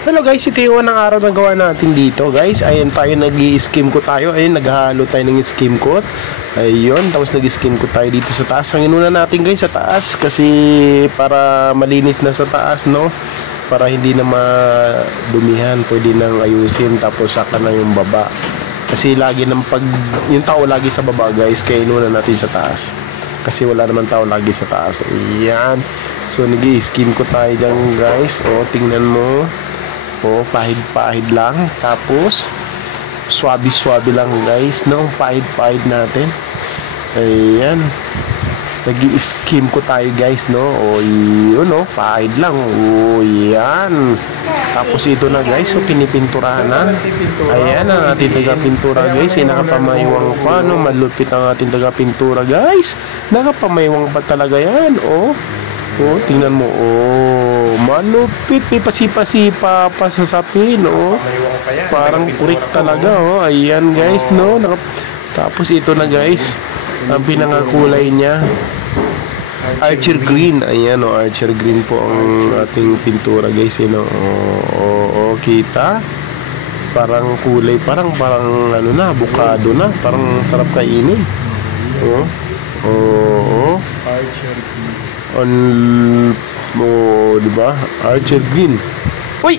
Hello guys, ito yung unang araw na gawa natin dito guys. Ayan tayo, nag-i-skim coat tayo. Ayun, naghahalo tayo ng skim coat. Ayun, tapos nag-skim coat tayo dito sa taas. Ang inuna natin guys sa taas kasi para malinis na sa taas, no? Para hindi na madumihan, pwede nang ayusin. Tapos saka na yung baba. Kasi lagi ng yung tao lagi sa baba guys, kaya inuna natin sa taas. Kasi wala naman tao lagi sa taas. Ayan. So nag-i-skim coat tayo dyan guys. O, tingnan mo. O, pahid-pahid lang. Tapos swabe-swabe lang guys, no? Pahid-pahid natin. Ayan. Nag-i-skim ko tayo guys, no? O, yun, no? Pahid lang. O, yan. Tapos ito na guys, so pinipinturahan na. Ayan ang ating taga-pintura guys. Nakapamaywang pa, no? Malupit ang ating taga-pintura guys. Nakapamaywang pa talaga yan. O, tingnan mo. Malupit. May pasipa-sipa pa sa sapin. Parang kurik talaga. Ayan guys, no? Tapos ito na guys, ang pinangakulay niya, Archer Green. Ayan, Archer Green po ang ating pintura guys. Kita? Parang kulay, parang ano na, avocado na. Parang sarap kainin. Archer Green. Diba? Archer Green. Uy!